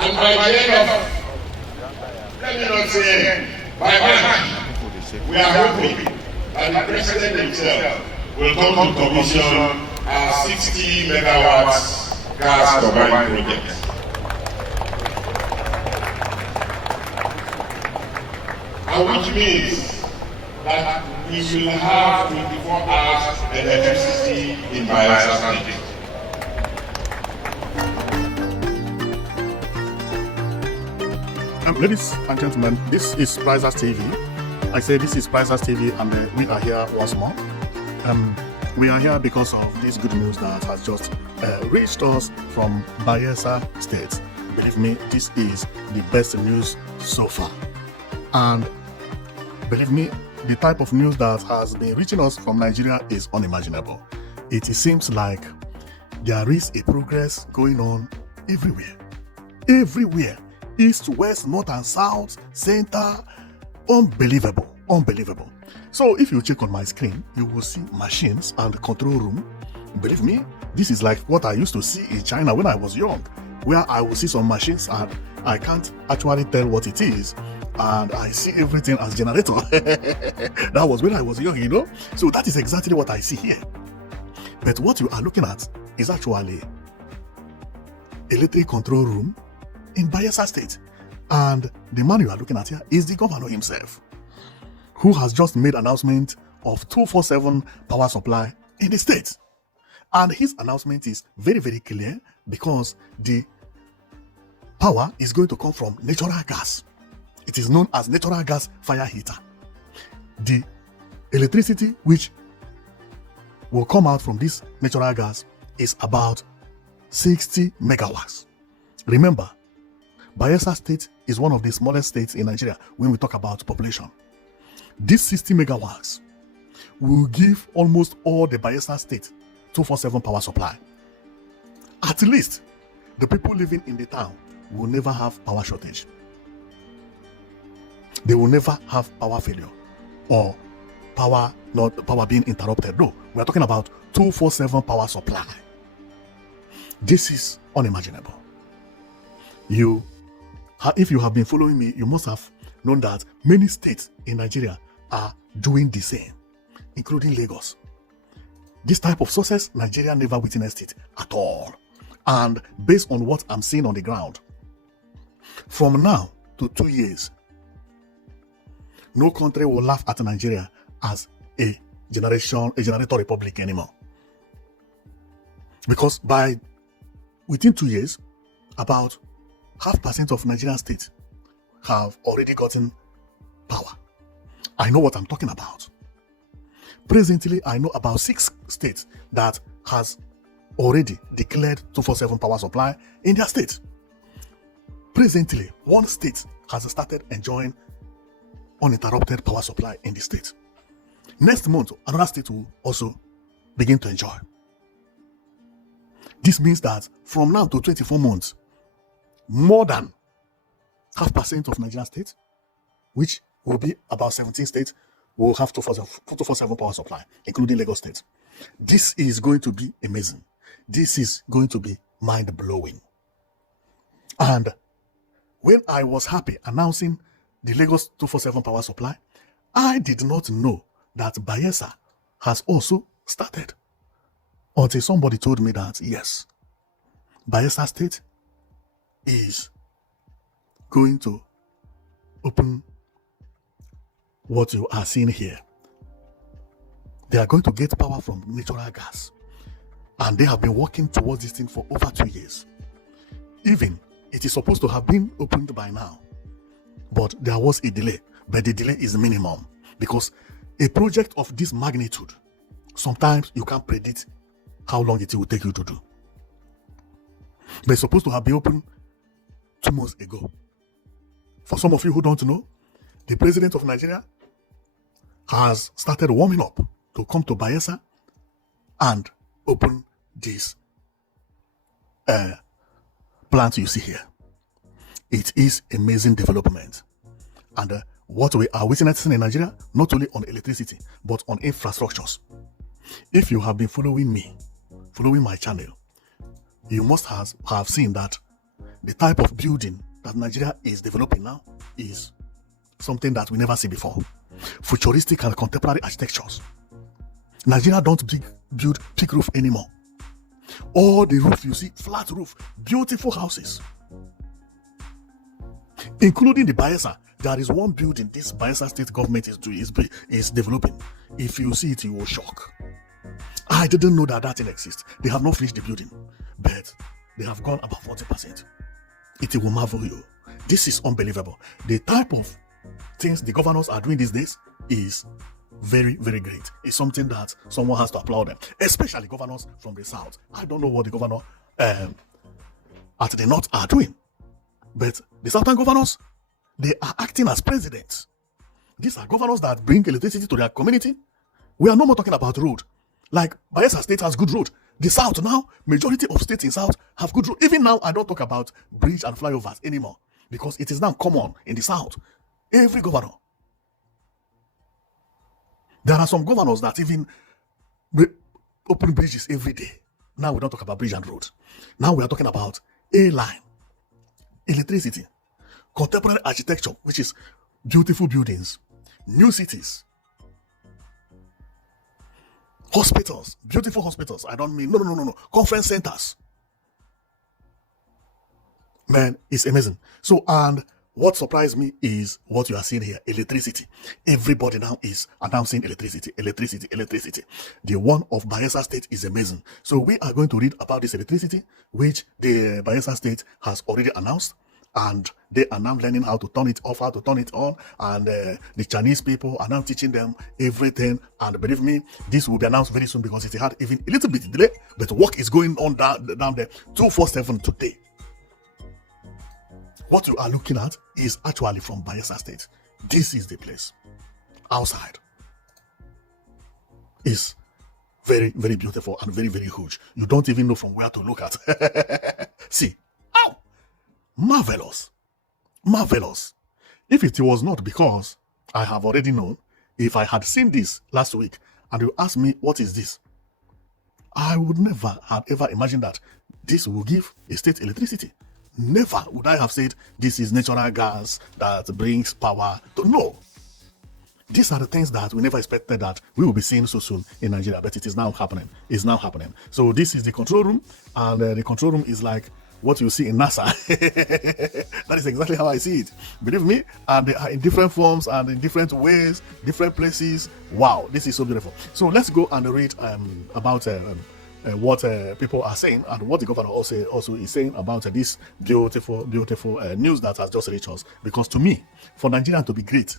And by the end of, let me not say, by March, we are hoping that the President himself will come to commission our 60 megawatts gas turbine project. And which means that we will have 24 hours electricity in Bayelsa State. Ladies and gentlemen, this is Prizers TV. I say this is Prizers TV, and we are here once more. We are here because of this good news that has just reached us from Bayelsa State. Believe me, this is the best news so far. And believe me, the type of news that has been reaching us from Nigeria is unimaginable. It seems like there is a progress going on everywhere. Everywhere. East, west, north and south, center. Unbelievable. Unbelievable. So if you check on my screen, you will see machines and control room. Believe me, this is like what I used to see in China when I was young, where I will see some machines and I can't actually tell what it is, and I see everything as generator. That was when I was young, you know. So that is exactly what I see here. But what you are looking at is actually electric control room in Bayelsa State. And the man you are looking at here is the governor himself, who has just made announcement of 24/7 power supply in the state. And his announcement is very, very clear, because the power is going to come from natural gas. It is known as natural gas fire heater. The electricity which will come out from this natural gas is about 60 megawatts. Remember, Bayelsa State is one of the smallest states in Nigeria when we talk about population. This 60 megawatts will give almost all the Bayelsa State 24/7 power supply. At least, the people living in the town will never have power shortage. They will never have power failure or power being interrupted. No, we are talking about 24/7 power supply. This is unimaginable. If you have been following me, you must have known that many states in Nigeria are doing the same, including Lagos. This type of success, Nigeria never witnessed it at all. And based on what I'm seeing on the ground, from now to 2 years, no country will laugh at Nigeria as a generator republic anymore. Because within 2 years, about 0.5% of Nigerian states have already gotten power. I know what I'm talking about. Presently, I know about 6 states that has already declared 24/7 power supply in their state. Presently, 1 state has started enjoying uninterrupted power supply in the state. Next month, another state will also begin to enjoy. This means that from now to 24 months, more than 0.5% of Nigerian states, which will be about 17 states, will have 24/7 power supply, including Lagos State. This is going to be amazing. This is going to be mind-blowing. And when I was happy announcing the Lagos 24/7 power supply, I did not know that Bayelsa has also started, until somebody told me that, yes, Bayelsa State is going to open what you are seeing here. They are going to get power from natural gas. And they have been working towards this thing for over 2 years. Even it is supposed to have been opened by now. But there was a delay. But the delay is minimum. Because a project of this magnitude, sometimes you can't predict how long it will take you to do. But it's supposed to have been opened 2 months ago. For some of you who don't know, the president of Nigeria has started warming up to come to Bayelsa and open this plant you see here. It is amazing development. And what we are witnessing in Nigeria, not only on electricity, but on infrastructures. If you have been following me, following my channel, you must have seen that the type of building that Nigeria is developing now is something that we never see before. Futuristic and contemporary architectures. Nigeria don't build peak roof anymore. All the roof you see, flat roof, beautiful houses. Including the Bayelsa. There is one building this Bayelsa state government is developing. If you see it, you will shock. I didn't know that thing exists. They have not finished the building, but they have gone about 40%. It will marvel you. This is unbelievable. The type of things the governors are doing these days is very, very great. It's something that someone has to applaud them, especially governors from the south. I don't know what the governor at the north are doing, but the southern governors, they are acting as presidents. These are governors that bring electricity to their community. We are no more talking about road. Like Bayelsa State has good road. The South now, majority of states in South have good road. Even now, I don't talk about bridge and flyovers anymore because it is now common in the South. Every governor. There are some governors that even open bridges every day. Now we don't talk about bridge and road. Now we are talking about a line, electricity, contemporary architecture, which is beautiful buildings, new cities, hospitals, beautiful hospitals. I don't mean, no. Conference centers. Man, it's amazing. So, and what surprised me is what you are seeing here, electricity. Everybody now is announcing electricity. The one of Bayelsa State is amazing. So we are going to read about this electricity, which the Bayelsa State has already announced. And they are now learning how to turn it off, how to turn it on. And the Chinese people are now teaching them everything. And believe me, this will be announced very soon because it had even a little bit delay. But work is going on down there 247 today. What you are looking at is actually from Bayelsa State. This is the place. Outside is very, very beautiful and very, very huge. You don't even know from where to look at. See. Ow! Marvelous. If it was not because I have already known, if I had seen this last week and you asked me what is this, I would never have ever imagined that this will give a state electricity. Never would I have said this is natural gas that brings power. No. These are the things that we never expected that we will be seeing so soon in Nigeria, but it is now happening. It's now happening. So this is the control room, and the control room is like what you see in NASA. That is exactly how I see it. Believe me, and they are in different forms and in different ways, different places. Wow, this is so beautiful. So let's go and read about what people are saying and what the governor also is saying about this beautiful news that has just reached us. Because to me, for Nigeria to be great,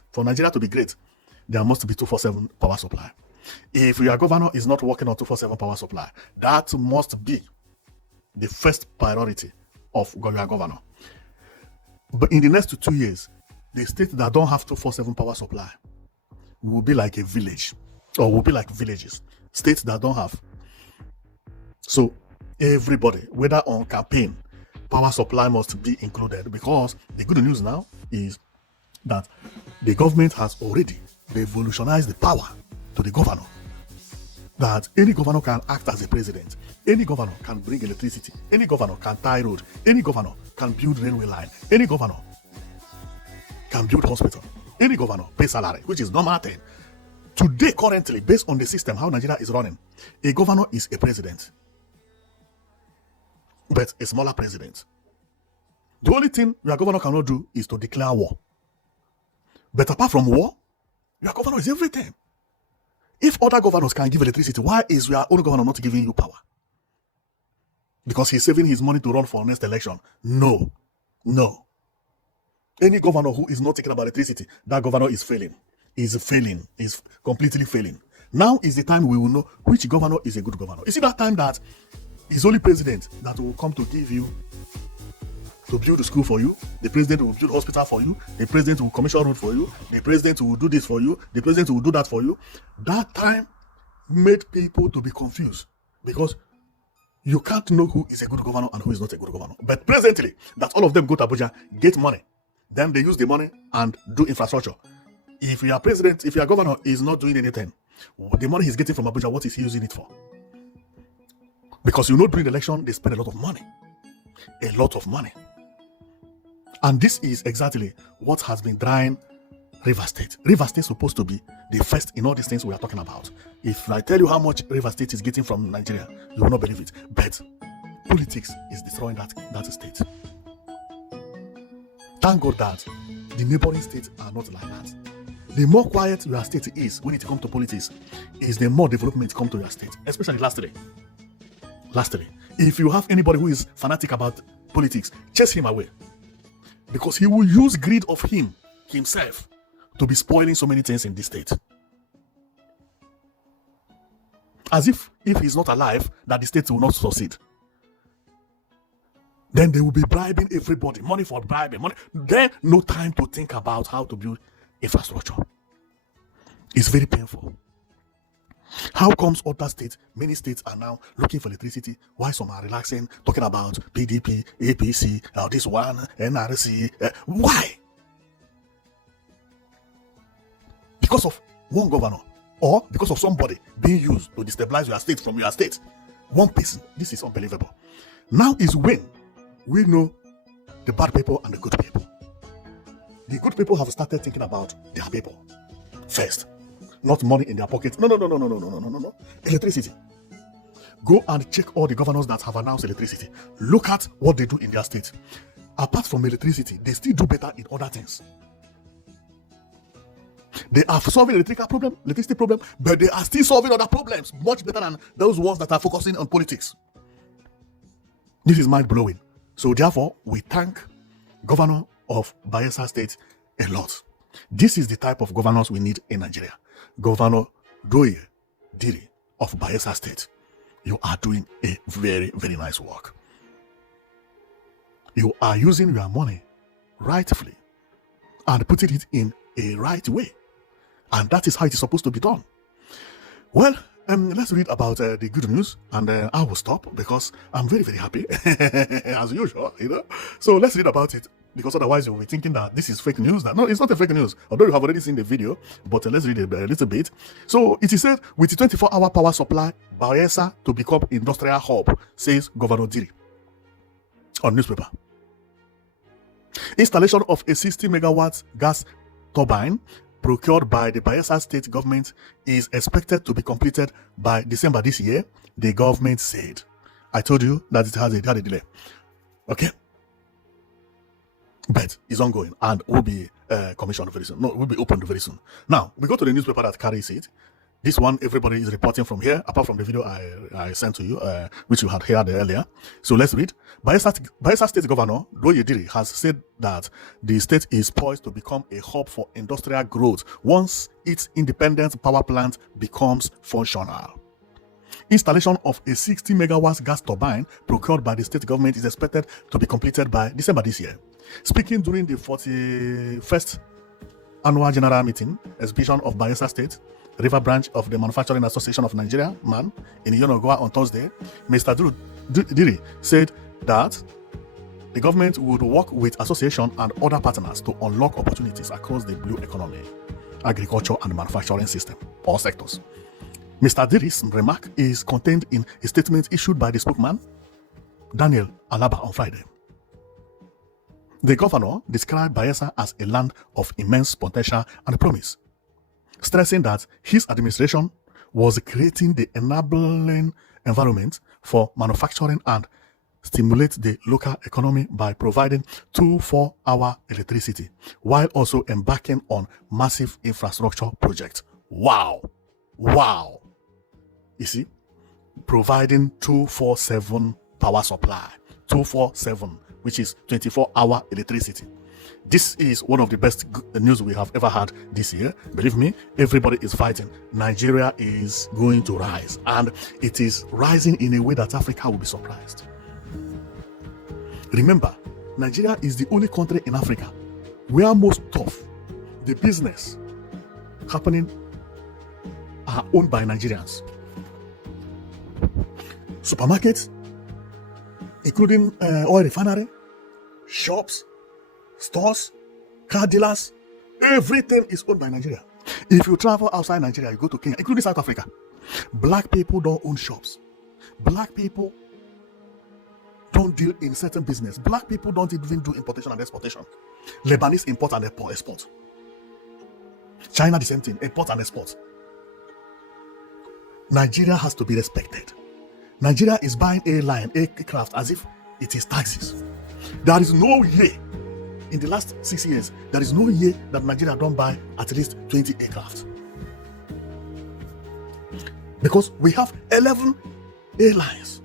there must be 247 power supply. If your governor is not working on 247 power supply, that must be the first priority of your governor. But in the next 2 years, the states that don't have 247 power supply will be like a village, or will be like villages. States that don't have. So everybody, whether on campaign, power supply must be included, because the good news now is that the government has already revolutionized the power to the governor. That any governor can act as a president. Any governor can bring electricity. Any governor can tie road. Any governor can build railway line. Any governor can build hospital. Any governor pay salary, which is normal thing. Today, currently, based on the system, how Nigeria is running, a governor is a president, but a smaller president. The only thing your governor cannot do is to declare war. But apart from war, your governor is everything. If other governors can give electricity, why is your own governor not giving you power? Because he's saving his money to run for next election? No. Any governor who is not thinking about electricity, that governor is failing. Is completely failing. Now is the time we will know which governor is a good governor. You see that time that it's only president that will come to give you, to build a school for you. The president will build a hospital for you. The president will commission road for you. The president will do this for you. The president will do that for you. That time made people to be confused, because you can't know who is a good governor and who is not a good governor. But presently, that all of them go to Abuja, get money. Then they use the money and do infrastructure. If your president, if your governor is not doing anything, the money he's getting from Abuja, what is he using it for? Because during the election, they spend a lot of money. And this is exactly what has been drying River State. River State is supposed to be the first in all these things we are talking about. If I tell you how much River State is getting from Nigeria, you will not believe it. But politics is destroying that state. Thank God that the neighboring states are not like that. The more quiet your state is when it comes to politics, is the more development comes to your state. Especially lastly, if you have anybody who is fanatic about politics, chase him away. Because he will use greed of himself to be spoiling so many things in this state. As if he's not alive, that the state will not succeed. Then they will be bribing everybody, money for bribing, money. Then no time to think about how to build infrastructure. It's very painful. How comes other states, many states are now looking for electricity, while some are relaxing, talking about PDP, APC, this one, NRC. Why? Because of one governor, or because of somebody being used to destabilize your state from your state. One person. This is unbelievable. Now is when we know the bad people and the good people. The good people have started thinking about their people first. Not money in their pockets. No. Electricity. Go and check all the governors that have announced electricity. Look at what they do in their state. Apart from electricity, they still do better in other things. They are solving electricity problem, but they are still solving other problems much better than those ones that are focusing on politics. This is mind-blowing. So therefore, we thank Governor of Bayelsa State a lot. This is the type of governors we need in Nigeria. Governor Doye Diri of Bayelsa State, you are doing a very, very nice work. You are using your money rightfully and putting it in a right way. And that is how it is supposed to be done. Well, let's read about the good news, and I will stop because I'm very, very happy, as usual, So let's read about it, because otherwise you'll be thinking that this is fake news. No, it's not a fake news, although you have already seen the video, but let's read it a little bit. So it is said, with the 24-hour power supply, Bayelsa to become industrial hub, says Governor Diri on newspaper. Installation of a 60 megawatts gas turbine procured by the Bayelsa state government is expected to be completed by December this year, the government said. I told you that it had a delay. Okay? But it's ongoing and will be commissioned very soon. No, will be opened very soon. Now, we go to the newspaper that carries it. This one, everybody is reporting from here, apart from the video I sent to you, which you had heard earlier. So let's read. Bayelsa State Governor Doye Diri has said that the state is poised to become a hub for industrial growth once its independent power plant becomes functional. Installation of a 60 megawatts gas turbine procured by the state government is expected to be completed by December this year. Speaking during the 41st annual general meeting, exhibition of Bayelsa State, River Branch of the Manufacturing Association of Nigeria, MAN, in Yonagoa on Thursday, Mr. Diri said that the government would work with association and other partners to unlock opportunities across the blue economy, agriculture and manufacturing system, all sectors. Mr. Diri's remark is contained in a statement issued by the spokesman, Daniel Alaba, on Friday. The governor described Bayelsa as a land of immense potential and promise, stressing that his administration was creating the enabling environment for manufacturing and stimulate the local economy by providing 24-hour electricity, while also embarking on massive infrastructure projects. Wow! You see, providing 24/7 power supply, 24/7, which is 24-hour electricity. This is one of the best news we have ever had this year. Believe me, everybody is fighting. Nigeria is going to rise, and it is rising in a way that Africa will be surprised. Remember, Nigeria is the only country in Africa where most of the business happening are owned by Nigerians. Supermarkets, including oil refinery, shops, stores, car dealers, everything is owned by Nigeria. If you travel outside Nigeria, you go to Kenya, including South Africa, black people don't own shops. Black people don't deal in certain business. Black people don't even do importation and exportation. Lebanese import and export. China, the same thing, import and export. Nigeria has to be respected. Nigeria is buying aircraft as if it is taxes. There is no year in the last 6 years, there is no year that Nigeria don't buy at least 20 aircraft. Because we have 11 airlines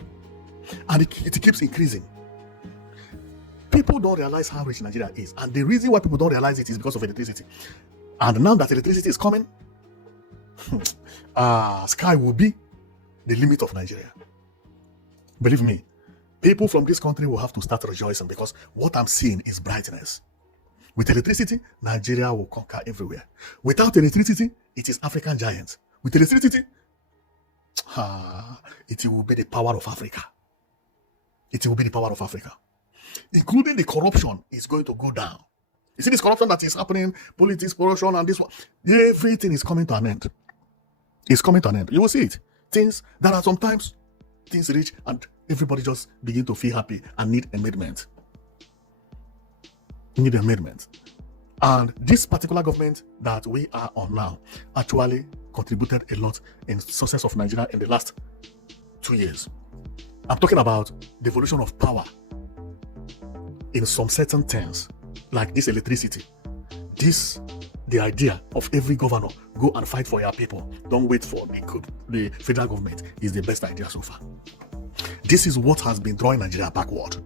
and it keeps increasing. People don't realize how rich Nigeria is, and the reason why people don't realize it is because of electricity. And now that electricity is coming, sky will be the limit of Nigeria. Believe me, people from this country will have to start rejoicing, because what I'm seeing is brightness. With electricity, Nigeria will conquer everywhere. Without electricity, it is African giants. With electricity, it will be the power of Africa. It will be the power of Africa. Including the corruption is going to go down. You see this corruption that is happening, politics, corruption, and this one, everything is coming to an end. It's coming to an end. You will see it. Things that are sometimes things reach and everybody just begin to feel happy and need amendment. Need amendment. And this particular government that we are on now actually contributed a lot in success of Nigeria in the last 2 years. I'm talking about the evolution of power in some certain terms, like this electricity. The idea of every governor, go and fight for your people. Don't wait for the federal government, is the best idea so far. This is what has been drawing Nigeria backward.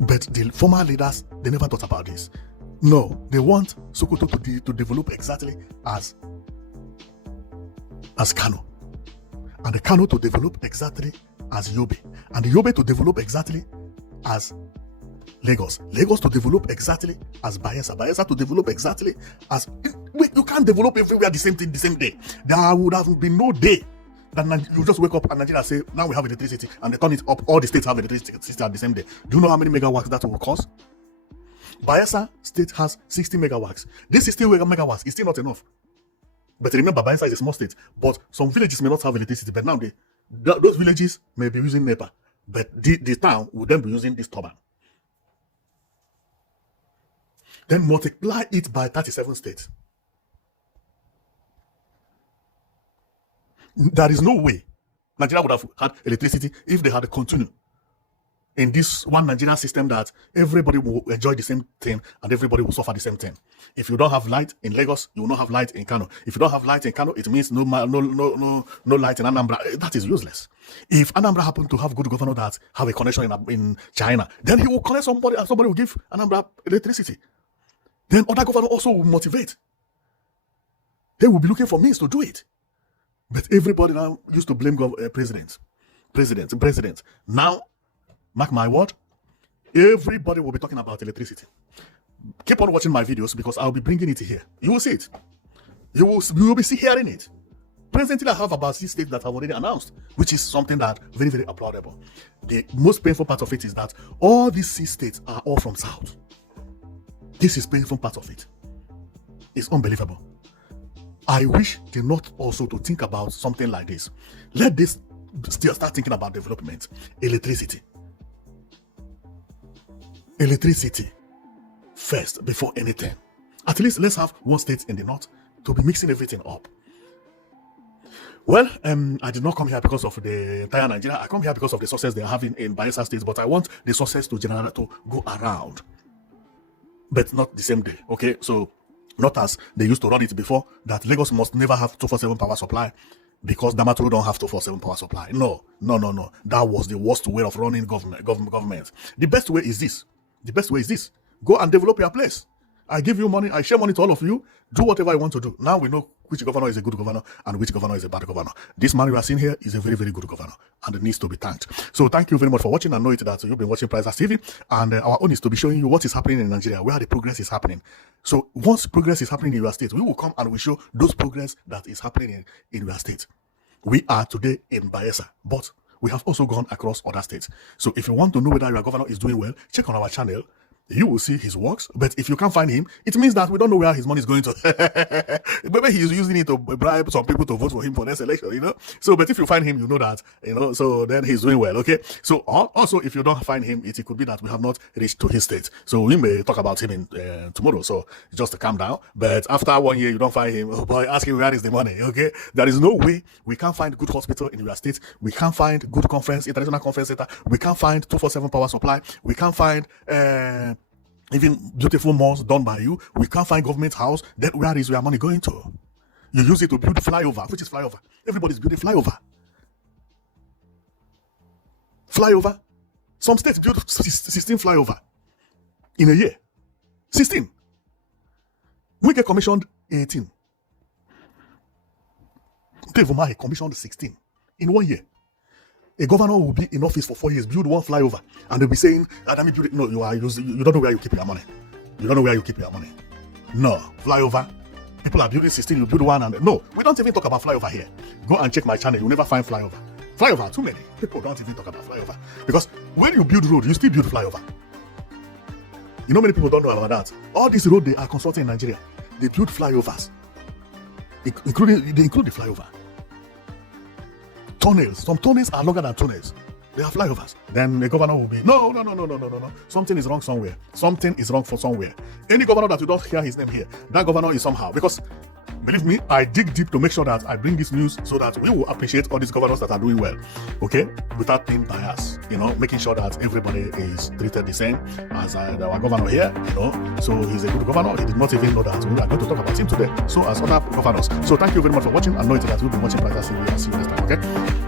But the former leaders, they never thought about this. No, they want Sokoto to develop exactly as Kano. And the Kano to develop exactly as Yobe. And the Yobe to develop exactly as Lagos. Lagos to develop exactly as Bayelsa. Bayelsa to develop exactly as... You can't develop everywhere the same thing the same day. There would have been no day that you just wake up and Nigeria say, now we have electricity, and they turn it up. All the states have electricity at the same day. Do you know how many megawatts that will cost? Bayelsa state has 60 megawatts. This 60 megawatts is still not enough. But remember, Bayelsa is a small state. But some villages may not have electricity. But now those villages may be using NEPA. But the town will then be using this turbine. Then multiply it by 37 states. There is no way Nigeria would have had electricity if they had continued in this one Nigerian system that everybody will enjoy the same thing and everybody will suffer the same thing. If you don't have light in Lagos, you will not have light in Kano. If you don't have light in Kano, it means no light in Anambra. That is useless. If Anambra happen to have good governor that have a connection in China, then he will connect somebody and somebody will give Anambra electricity. Then other governors also will motivate. They will be looking for means to do it. But everybody now used to blame president. Now, mark my word, everybody will be talking about electricity. Keep on watching my videos because I'll be bringing it here. You will see it. You will be hearing it. Presently, I have about 6 states that have already announced, which is something that very, very applaudable. The most painful part of it is that all these 6 states are all from South. This is painful part of it. It's unbelievable. I wish the North also to think about something like this. Let this still start thinking about development. Electricity first before anything. At least let's have one state in the North to be mixing everything up. Well, I did not come here because of the entire Nigeria. I come here because of the success they are having in Bayelsa State, but I want the success to go around, but not the same day. Okay, so not as they used to run it before, that Lagos must never have 24/7 power supply because Damaturu don't have 24/7 power supply. No. That was the worst way of running government. The best way is this. Go and develop your place. I give you money, I share money to all of you. Do whatever you want to do. Now we know which governor is a good governor and which governor is a bad governor. This man you are seeing here is a very, very good governor and it needs to be thanked. So thank you very much for watching. I know it that you've been watching Price TV, and our own is to be showing you what is happening in Nigeria, where the progress is happening. So once progress is happening in your state, we will come and we show those progress that is happening in your state. We are today in Bayelsa, but we have also gone across other states. So if you want to know whether your governor is doing well, check on our channel. You will see his works, but if you can't find him, it means that we don't know where his money is going to. Maybe he's using it to bribe some people to vote for him for next election, So, but if you find him, you know that, so then he's doing well, okay? So, also, if you don't find him, it could be that we have not reached to his state. So, we may talk about him in tomorrow, so just to calm down. But after 1 year, you don't find him, oh boy, ask him where is the money, okay? There is no way we can't find good hospital in your state. We can't find good international conference center. We can't find 247 power supply. We can't find, even beautiful malls done by you. We can't find government house. Then where is your money going to? You use it to build flyover. Which is flyover? Everybody's building flyover. Flyover. Some states build 16 flyover in a year. 16. We get commissioned 18. Dave Umahi commissioned 16 in 1 year. A governor will be in office for 4 years, build one flyover, and they'll be saying, Adam, build it. No, you don't know where you keep your money. You don't know where you keep your money. No, flyover. People are building 16, you build one, and no, we don't even talk about flyover here. Go and check my channel, you'll never find flyover. Flyover, too many. People don't even talk about flyover. Because when you build road, you still build flyover. Many people don't know about that. All these roads they are constructing in Nigeria, they build flyovers. They include the flyover. Tunnels. Some tunnels are longer than tunnels. They are flyovers. Then the governor will be, no. Something is wrong somewhere. Something is wrong for somewhere. Any governor that you don't hear his name here, that governor is somehow. Because, believe me, I dig deep to make sure that I bring this news so that we will appreciate all these governors that are doing well. Okay? Without being biased. Making sure that everybody is treated the same as our governor here. So he's a good governor. He did not even know that we are going to talk about him today. So as other governors. So thank you very much for watching. I know that we'll be watching Plaza TV. See you next time. Okay?